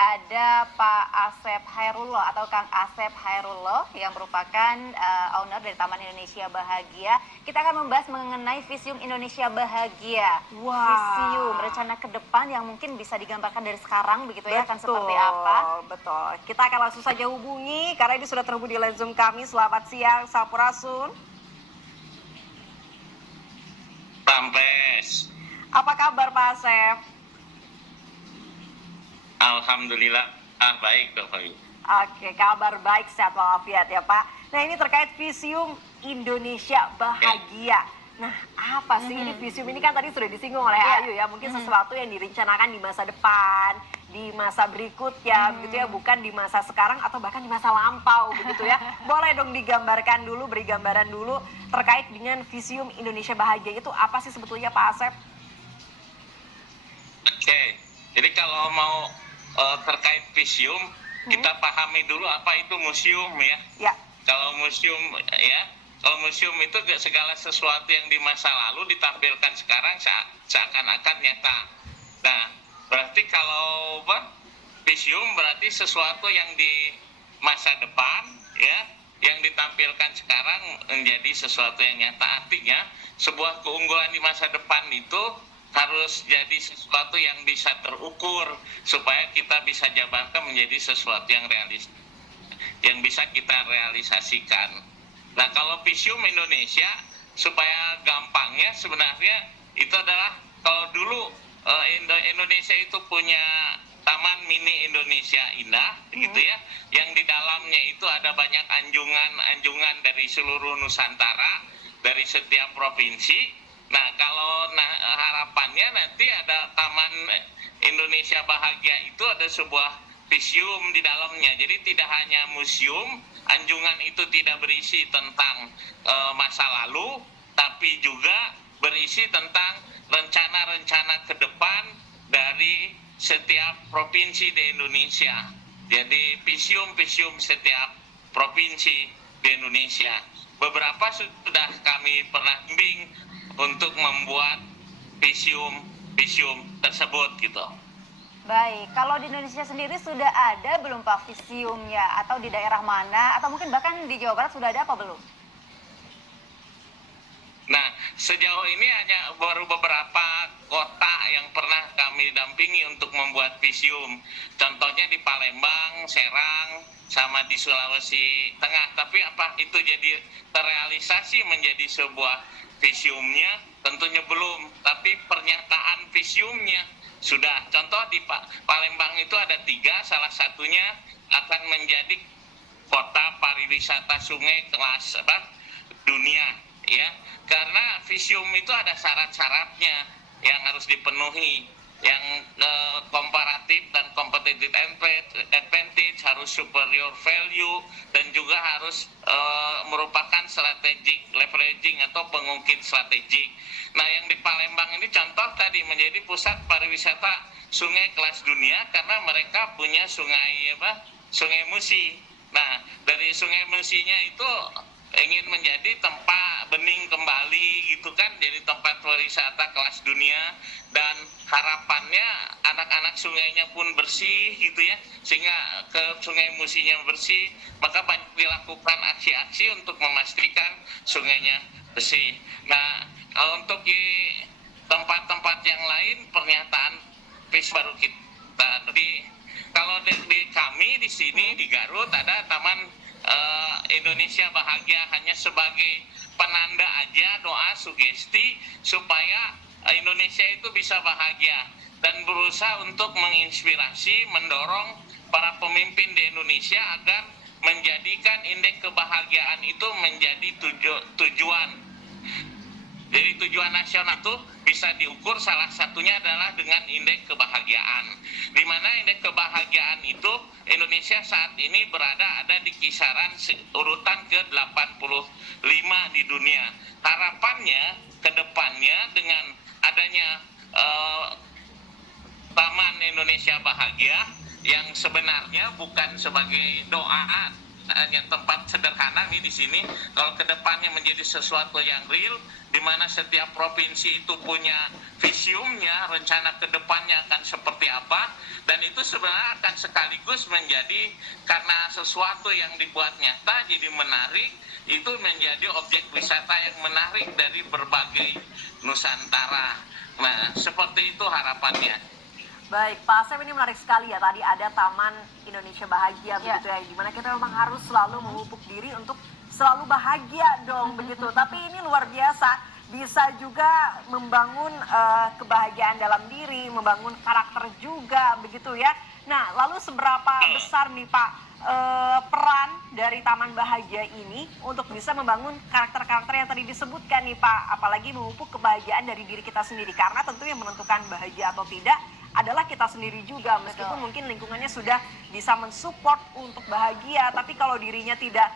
ada Pak Asep Hairullah atau Kang Asep Hairullah yang merupakan owner dari Taman Indonesia Bahagia. Kita akan membahas mengenai Visium Indonesia Bahagia. Wow. Visium, rencana ke depan yang mungkin bisa digambarkan dari sekarang begitu ya, akan seperti apa? Betul. Kita akan langsung saja hubungi karena ini sudah terhubung di line Zoom kami. Selamat siang, Sampurasun. Sampes. Apa kabar Pak Asep? Alhamdulillah, baik Dok Fayu. Oke, kabar baik, sehat walafiat ya Pak. Nah ini terkait Visium Indonesia Bahagia. Nah apa sih ini Visium ini kan tadi sudah disinggung oleh Ayu ya. Mungkin sesuatu yang direncanakan di masa depan, di masa berikutnya begitu ya. Bukan di masa sekarang atau bahkan di masa lampau begitu ya. Boleh dong digambarkan dulu, beri gambaran dulu terkait dengan Visium Indonesia Bahagia itu apa sih sebetulnya Pak Asep? Oke, jadi kalau mau terkait Visium, kita pahami dulu apa itu museum ya. Ya. Kalau museum itu segala sesuatu yang di masa lalu ditampilkan sekarang seakan-akan nyata. Nah, berarti kalau Visium berarti sesuatu yang di masa depan ya, yang ditampilkan sekarang menjadi sesuatu yang nyata. Artinya sebuah keunggulan di masa depan itu harus jadi sesuatu yang bisa terukur supaya kita bisa jabarkan menjadi sesuatu yang bisa kita realisasikan. Nah, kalau Visium Indonesia supaya gampangnya sebenarnya itu adalah kalau dulu Indonesia itu punya Taman Mini Indonesia Indah gitu ya, yang di dalamnya itu ada banyak anjungan dari seluruh Nusantara dari setiap provinsi. Nah, kalau harapannya nanti ada Taman Indonesia Bahagia itu ada sebuah visium di dalamnya. Jadi tidak hanya museum, anjungan itu tidak berisi tentang masa lalu, tapi juga berisi tentang rencana-rencana ke depan dari setiap provinsi di Indonesia. Jadi visium-visium setiap provinsi di Indonesia. Beberapa sudah kami pernah bimbing untuk membuat visium tersebut gitu. Baik, kalau di Indonesia sendiri sudah ada belum Pak visiumnya, atau di daerah mana, atau mungkin bahkan di Jawa Barat sudah ada apa belum? Nah, sejauh ini hanya baru beberapa kota yang pernah kami dampingi untuk membuat visium. Contohnya di Palembang, Serang, sama di Sulawesi Tengah. Tapi apa itu jadi terrealisasi menjadi sebuah visiumnya? Tentunya belum, tapi pernyataan visiumnya sudah. Contoh di Palembang itu ada 3, salah satunya akan menjadi kota pariwisata sungai kelas dunia ya. Karena visium itu ada syarat-syaratnya yang harus dipenuhi, yang komparatif dan competitive advantage, harus superior value, dan juga harus merupakan strategic leveraging atau pengungkit strategik. Nah, yang di Palembang ini contoh tadi menjadi pusat pariwisata sungai kelas dunia karena mereka punya sungai Musi. Nah, dari sungai Musinya itu ingin menjadi tempat bening kembali gitu kan, jadi tempat wisata kelas dunia, dan harapannya anak-anak sungainya pun bersih gitu ya, sehingga ke sungai Musinya bersih, maka banyak dilakukan aksi-aksi untuk memastikan sungainya bersih. Nah, untuk di tempat-tempat yang lain pernyataan baru kita kalau di kami di sini di Garut ada Taman Indonesia Bahagia hanya sebagai penanda aja, doa sugesti supaya Indonesia itu bisa bahagia, dan berusaha untuk menginspirasi, mendorong para pemimpin di Indonesia agar menjadikan indeks kebahagiaan itu menjadi tujuan. Jadi tujuan nasional itu bisa diukur, salah satunya adalah dengan indeks kebahagiaan. Di mana indeks kebahagiaan itu Indonesia saat ini ada di kisaran urutan ke-85 di dunia. Harapannya ke depannya dengan adanya Taman Indonesia Bahagia yang sebenarnya bukan sebagai doa hanya tempat sederhana nih di sini. Kalau kedepannya menjadi sesuatu yang real, di mana setiap provinsi itu punya visiumnya, rencana kedepannya akan seperti apa, dan itu sebenarnya akan sekaligus menjadi, karena sesuatu yang dibuat nyata jadi menarik, itu menjadi objek wisata yang menarik dari berbagai Nusantara. Nah, seperti itu harapannya. Baik, Pak Asep, ini menarik sekali ya. Tadi ada Taman Indonesia Bahagia begitu ya, dimana kita memang harus selalu memupuk diri untuk selalu bahagia dong begitu. Tapi ini luar biasa, bisa juga membangun kebahagiaan dalam diri, membangun karakter juga begitu ya. Nah, lalu seberapa besar nih Pak peran dari Taman Bahagia ini untuk bisa membangun karakter-karakter yang tadi disebutkan nih Pak, apalagi memupuk kebahagiaan dari diri kita sendiri, karena tentu yang menentukan bahagia atau tidak adalah kita sendiri juga, meskipun mungkin lingkungannya sudah bisa mensupport untuk bahagia, tapi kalau dirinya tidak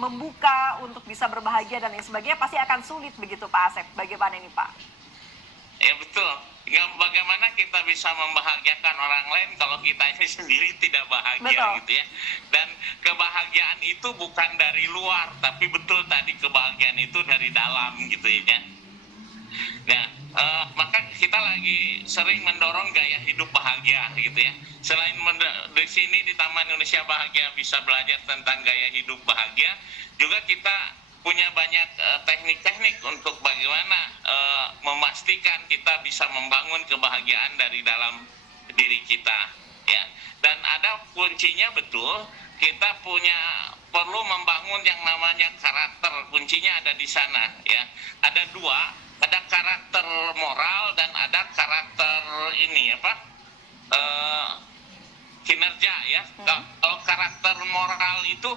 membuka untuk bisa berbahagia dan lain sebagainya, pasti akan sulit begitu Pak Asep. Bagaimana ini Pak? Ya betul. Bagaimana kita bisa membahagiakan orang lain kalau kita sendiri tidak bahagia, betul, gitu ya. Dan kebahagiaan itu bukan dari luar, tapi betul tadi kebahagiaan itu dari dalam gitu ya. Nah, maka kita lagi sering mendorong gaya hidup bahagia gitu ya. Selain di sini di Taman Indonesia Bahagia bisa belajar tentang gaya hidup bahagia, juga kita punya banyak teknik-teknik untuk bagaimana memastikan kita bisa membangun kebahagiaan dari dalam diri kita ya. Dan ada kuncinya, betul, kita perlu membangun yang namanya karakter. Kuncinya ada di sana ya. Ada dua, ada karakter moral dan ada karakter ini kinerja ya. Kalau karakter moral itu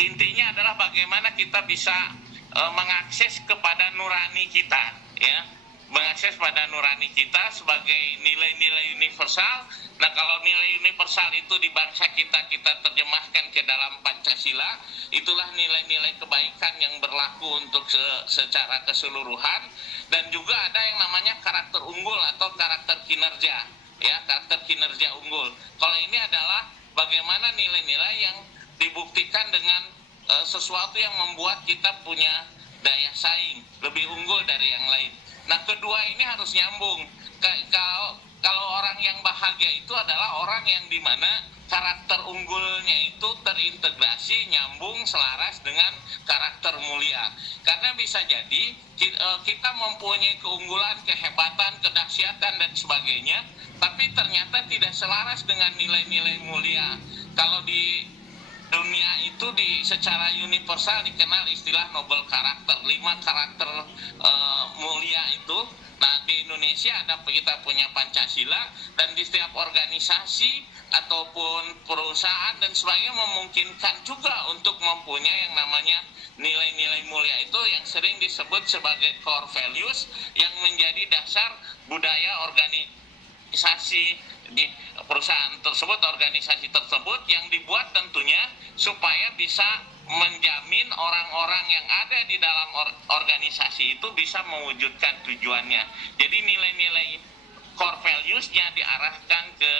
intinya adalah bagaimana kita bisa mengakses kepada nurani kita ya, mengakses pada nurani kita sebagai nilai-nilai universal. Nah, kalau nilai universal itu di bangsa kita terjemahkan ke dalam Pancasila, itulah nilai-nilai kebaikan yang berlaku untuk secara keseluruhan. Dan juga ada yang namanya karakter unggul atau karakter kinerja ya, karakter kinerja unggul. Kalau ini adalah bagaimana nilai-nilai yang dibuktikan dengan sesuatu yang membuat kita punya daya saing, lebih unggul dari yang lain. Nah, kedua ini harus nyambung. Kalau orang yang bahagia itu adalah orang yang dimana karakter unggulnya itu terintegrasi, nyambung, selaras dengan karakter mulia. Karena bisa jadi kita mempunyai keunggulan, kehebatan, kedahsyatan dan sebagainya, tapi ternyata tidak selaras dengan nilai-nilai mulia. Kalau di dunia itu secara universal dikenal istilah Nobel karakter, 5 karakter mulia itu. Nah, di Indonesia kita punya Pancasila, dan di setiap organisasi ataupun perusahaan dan sebagainya memungkinkan juga untuk mempunyai yang namanya nilai-nilai mulia itu yang sering disebut sebagai core values, yang menjadi dasar budaya organisasi di perusahaan tersebut, organisasi tersebut, yang dibuat tentunya supaya bisa menjamin orang-orang yang ada di dalam organisasi itu bisa mewujudkan tujuannya. Jadi nilai-nilai core values-nya diarahkan ke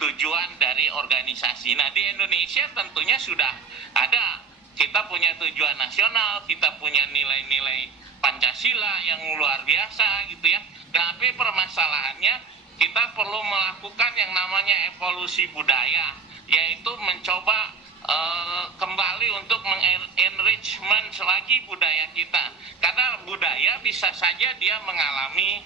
tujuan dari organisasi. Nah, di Indonesia tentunya sudah ada. Kita punya tujuan nasional, kita punya nilai-nilai Pancasila yang luar biasa gitu ya. Tapi permasalahannya kita perlu melakukan yang namanya evolusi budaya, yaitu mencoba kembali untuk mengenrichment lagi budaya kita. Karena budaya bisa saja dia mengalami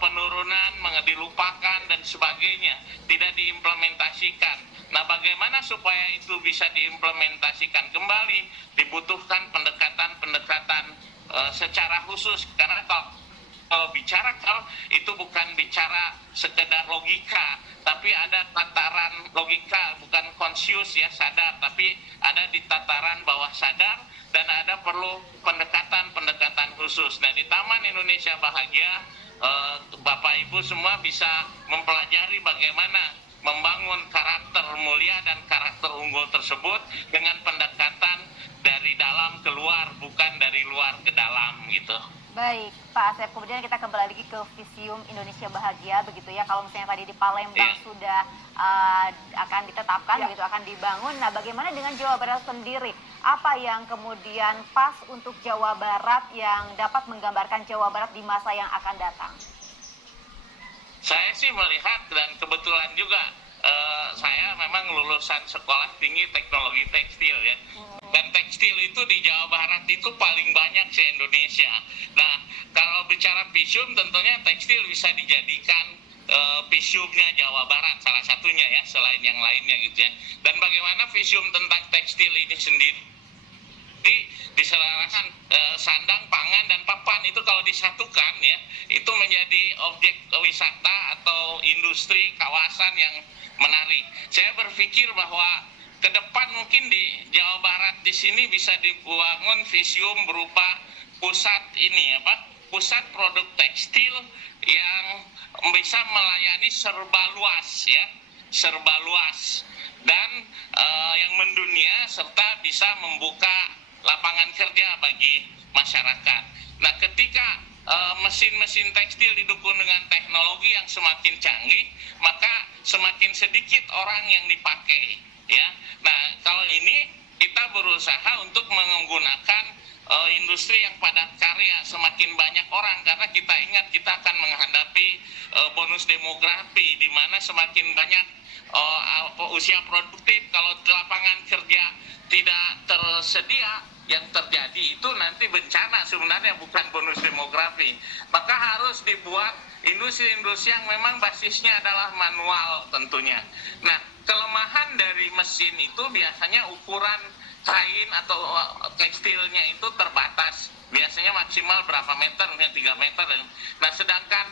penurunan, dilupakan dan sebagainya, tidak diimplementasikan. Nah, bagaimana supaya itu bisa diimplementasikan kembali? Dibutuhkan pendekatan-pendekatan secara khusus, karena kalau bicara itu bukan bicara sekedar logika, tapi ada tataran logika, bukan konsius ya, sadar, tapi ada di tataran bawah sadar, dan ada perlu pendekatan-pendekatan khusus. Nah, di Taman Indonesia Bahagia, Bapak Ibu semua bisa mempelajari bagaimana membangun karakter mulia dan karakter unggul tersebut dengan pendekatan dari dalam ke luar, bukan dari luar ke dalam gitu. Baik, Pak Asep, kemudian kita kembali lagi ke Visium Indonesia Bahagia begitu ya. Kalau misalnya tadi di Palembang sudah akan ditetapkan, Ya. begitu akan dibangun. Nah, bagaimana dengan Jawa Barat sendiri? Apa yang kemudian pas untuk Jawa Barat yang dapat menggambarkan Jawa Barat di masa yang akan datang? Saya sih melihat, dan kebetulan juga saya memang lulusan sekolah tinggi teknologi tekstil ya. Dan tekstil itu di Jawa Barat itu paling banyak se-Indonesia. Nah, kalau bicara visum tentunya tekstil bisa dijadikan visumnya Jawa Barat salah satunya ya, selain yang lainnya gitu ya. Dan bagaimana visum tentang tekstil ini sendiri diselarakan, sandang, pangan, dan papan itu kalau disatukan ya, itu menjadi objek wisata atau industri kawasan yang menarik. Saya berpikir bahwa ke depan mungkin di Jawa Barat di sini bisa dibangun visium berupa pusat produk tekstil yang bisa melayani serba luas dan yang mendunia, serta bisa membuka lapangan kerja bagi masyarakat. Nah, ketika mesin-mesin tekstil didukung dengan teknologi yang semakin canggih, maka semakin sedikit orang yang dipakai ya. Nah, kalau ini kita berusaha untuk menggunakan industri yang padat karya, semakin banyak orang, karena kita ingat kita akan menghadapi bonus demografi di mana semakin banyak usia produktif. Kalau lapangan kerja tidak tersedia, yang terjadi itu nanti bencana sebenarnya, bukan bonus demografi. Maka harus dibuat industri-industri yang memang basisnya adalah manual tentunya. Nah, kelemahan dari mesin itu biasanya ukuran kain atau tekstilnya itu terbatas. Biasanya maksimal berapa meter, misalnya 3 meter. Nah, sedangkan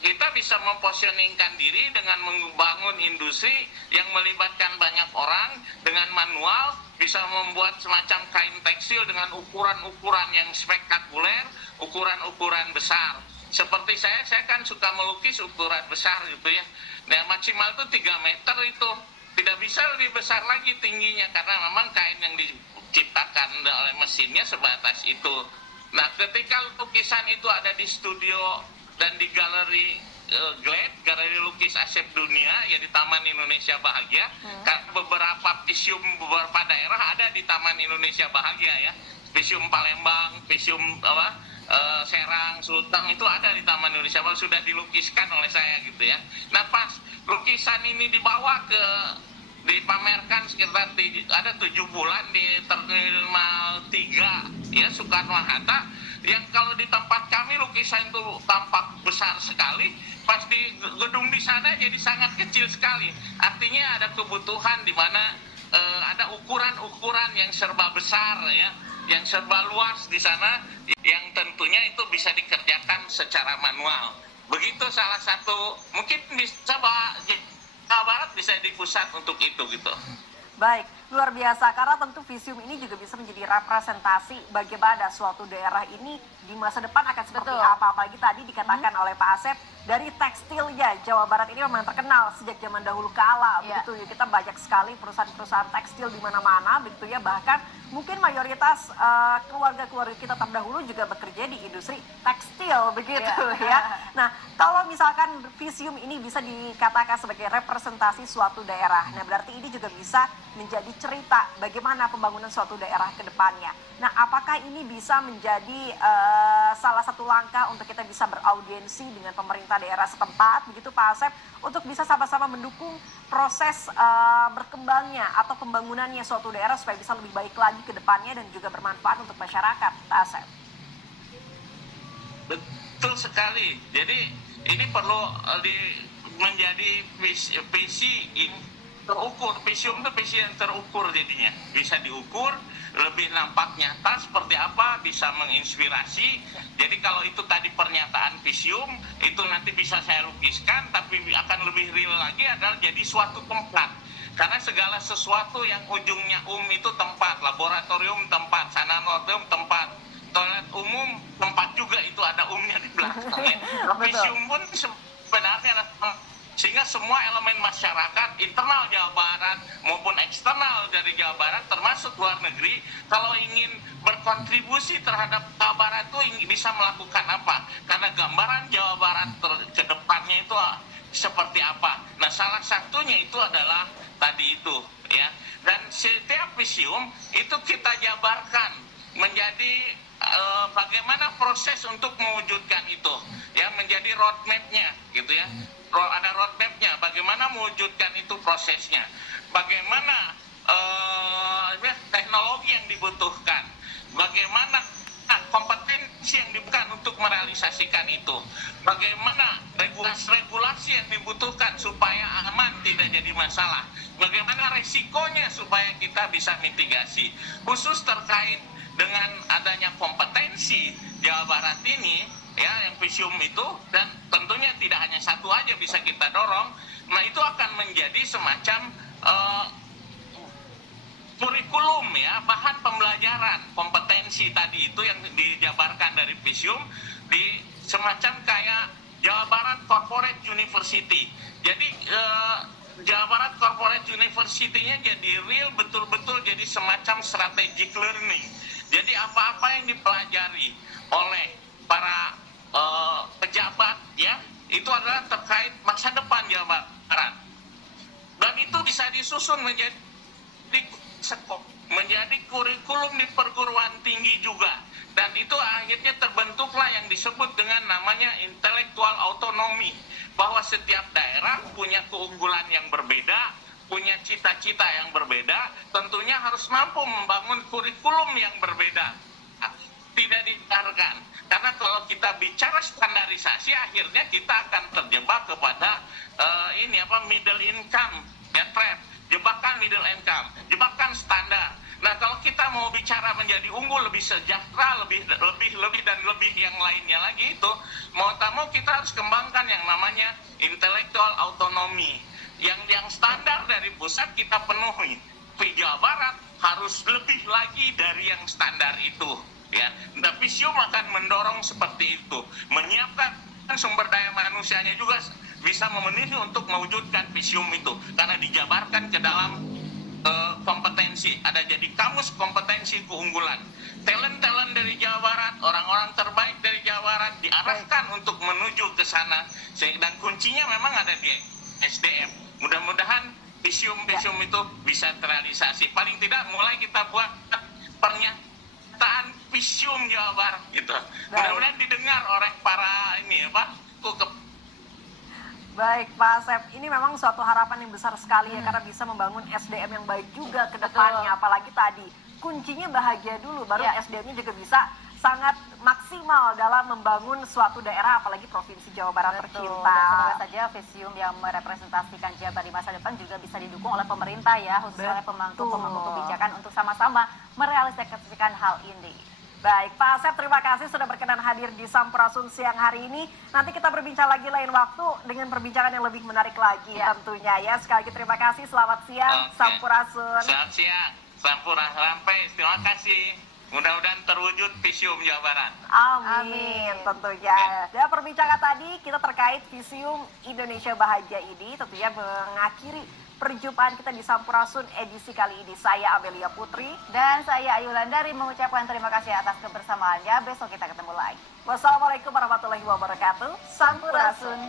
kita bisa mempositioningkan diri dengan membangun industri yang melibatkan banyak orang dengan manual, bisa membuat semacam kain tekstil dengan ukuran-ukuran yang spektakuler, ukuran-ukuran besar. Seperti saya kan suka melukis ukuran besar gitu ya. Nah, maksimal itu 3 meter itu. Tidak bisa lebih besar lagi tingginya, karena memang kain yang diciptakan oleh mesinnya sebatas itu. Nah, ketika lukisan itu ada di studio dan di galeri GLAD, Galeri Lukis Arsip Dunia, ya di Taman Indonesia Bahagia. Karena beberapa visium beberapa daerah ada di Taman Indonesia Bahagia ya. Visium Palembang, visium Serang, Sulteng itu ada di Taman Indonesia Bahagia, sudah dilukiskan oleh saya gitu ya. Nah, pas lukisan ini dibawa dipamerkan sekitar ada 7 bulan di Terminal 3 ya, Soekarno-Hatta, yang kalau di tempat kami lukisan itu tampak besar sekali, pas di gedung di sana jadi sangat kecil sekali. Artinya ada kebutuhan di mana ada ukuran-ukuran yang serba besar ya, yang serba luas di sana, yang tentunya itu bisa dikerjakan secara manual. Begitu salah satu, mungkin bisa Jawa Barat bisa di pusat untuk itu gitu. Baik, luar biasa, karena tentu visium ini juga bisa menjadi representasi bagaimana suatu daerah ini di masa depan akan seperti apa. Apalagi tadi dikatakan oleh Pak Asep, dari tekstilnya Jawa Barat ini memang terkenal sejak zaman dahulu kala, begitu ya. Kita banyak sekali perusahaan-perusahaan tekstil di mana-mana, begitu ya. Bahkan mungkin mayoritas keluarga-keluarga kita terdahulu juga bekerja di industri tekstil, begitu ya. Nah, kalau misalkan visium ini bisa dikatakan sebagai representasi suatu daerah, nah berarti ini juga bisa menjadi cerita bagaimana pembangunan suatu daerah ke depannya. Nah, apakah ini bisa menjadi salah satu langkah untuk kita bisa beraudiensi dengan pemerintah daerah setempat, begitu Pak Asep, untuk bisa sama-sama mendukung proses berkembangnya atau pembangunannya suatu daerah supaya bisa lebih baik lagi ke depannya dan juga bermanfaat untuk masyarakat, Pak Asep? Betul sekali. Jadi ini perlu menjadi visi terukur. Visium itu visi yang terukur, jadinya bisa diukur, lebih nampak nyata seperti apa, bisa menginspirasi. Jadi kalau itu tadi pernyataan visium, itu nanti bisa saya lukiskan, tapi akan lebih real lagi adalah jadi suatu tempat. Karena segala sesuatu yang ujungnya itu tempat, laboratorium tempat, sanatorium tempat, toilet umum tempat juga, itu ada di belakangnya. Visium pun sebenarnya adalah, sehingga semua elemen masyarakat internal Jawa Barat maupun eksternal dari Jawa Barat termasuk luar negeri, kalau ingin berkontribusi terhadap Jawa Barat itu bisa melakukan apa? Karena gambaran Jawa Barat ke depannya itu seperti apa. Nah, salah satunya itu adalah tadi itu, ya. Dan setiap visium itu kita jabarkan menjadi bagaimana proses untuk mewujudkan itu, ya, menjadi roadmap-nya, gitu ya. Ada roadmap-nya, bagaimana mewujudkan itu prosesnya, bagaimana teknologi yang dibutuhkan, bagaimana kompetensi yang dibutuhkan untuk merealisasikan itu, bagaimana regulasi yang dibutuhkan supaya aman, tidak jadi masalah, bagaimana resikonya supaya kita bisa mitigasi, khusus terkait dengan adanya kompetensi Jawa Barat ini, ya, yang visium itu, dan tentunya tidak hanya satu aja bisa kita dorong. Nah, itu akan menjadi semacam kurikulum, ya, bahan pembelajaran kompetensi tadi itu yang dijabarkan dari visium di semacam kayak Jawa Barat Corporate University. Jadi Jawa Barat Corporate University-nya jadi real, betul-betul jadi semacam strategic learning. Jadi apa-apa yang dipelajari oleh para pejabat, ya, itu adalah terkait masa depan Jawa Barat. Dan itu bisa disusun menjadi kurikulum di perguruan tinggi juga. Dan itu akhirnya terbentuklah yang disebut dengan namanya intelektual autonomi, bahwa setiap daerah punya keunggulan yang berbeda, punya cita-cita yang berbeda, tentunya harus mampu membangun kurikulum yang berbeda. Tidak dibiarkan, karena kalau kita bicara standarisasi, akhirnya kita akan terjebak kepada middle income, ya, trap, jebakan middle income, jebakan standar. Nah, kalau kita mau bicara menjadi unggul, lebih sejahtera, lebih dan lebih yang lainnya lagi, itu mau tak mau kita harus kembangkan yang namanya intellectual autonomy. Yang standar dari pusat kita penuhi. Di Jawa Barat harus lebih lagi dari yang standar itu, ya. Nah, visium akan mendorong seperti itu, menyiapkan sumber daya manusianya juga bisa memenuhi untuk mewujudkan visium itu, karena dijabarkan ke dalam kompetensi. Ada jadi kamus kompetensi keunggulan. Talent-talent dari Jawa Barat, orang-orang terbaik dari Jawa Barat diarahkan untuk menuju ke sana. Dan kuncinya memang ada di SDM. Mudah-mudahan visium itu bisa terrealisasi. Paling tidak mulai kita buat pernyataan visium Jawa Barat gitu. Mudah-mudahan didengar oleh para Baik, Pak Asep, ini memang suatu harapan yang besar sekali ya, karena bisa membangun SDM yang baik juga ke depannya. Apalagi tadi, kuncinya bahagia dulu, baru SDM-nya juga bisa sangat maksimal dalam membangun suatu daerah, apalagi Provinsi Jawa Barat tercinta. Dan semoga saja visium yang merepresentasikan Jabar di masa depan juga bisa didukung oleh pemerintah, ya, khususnya oleh pemangku kebijakan untuk sama-sama merealisasikan hal ini. Baik, Pak Asep, terima kasih sudah berkenan hadir di Sampurasun siang hari ini. Nanti kita berbincang lagi lain waktu dengan perbincangan yang lebih menarik lagi tentunya, ya. Sekali lagi terima kasih, selamat siang, Sampurasun. Selamat siang, Sampurasun, terima kasih. Mudah-mudahan terwujud visium Jawa Barat. Amin, tentunya. Dan perbincangan tadi kita terkait visium Indonesia Bahagia ini tentunya mengakhiri perjumpaan kita di Sampurasun edisi kali ini. Saya Amelia Putri. Dan saya Ayu Landari mengucapkan terima kasih atas kebersamaannya. Besok kita ketemu lagi. Wassalamualaikum warahmatullahi wabarakatuh. Sampurasun.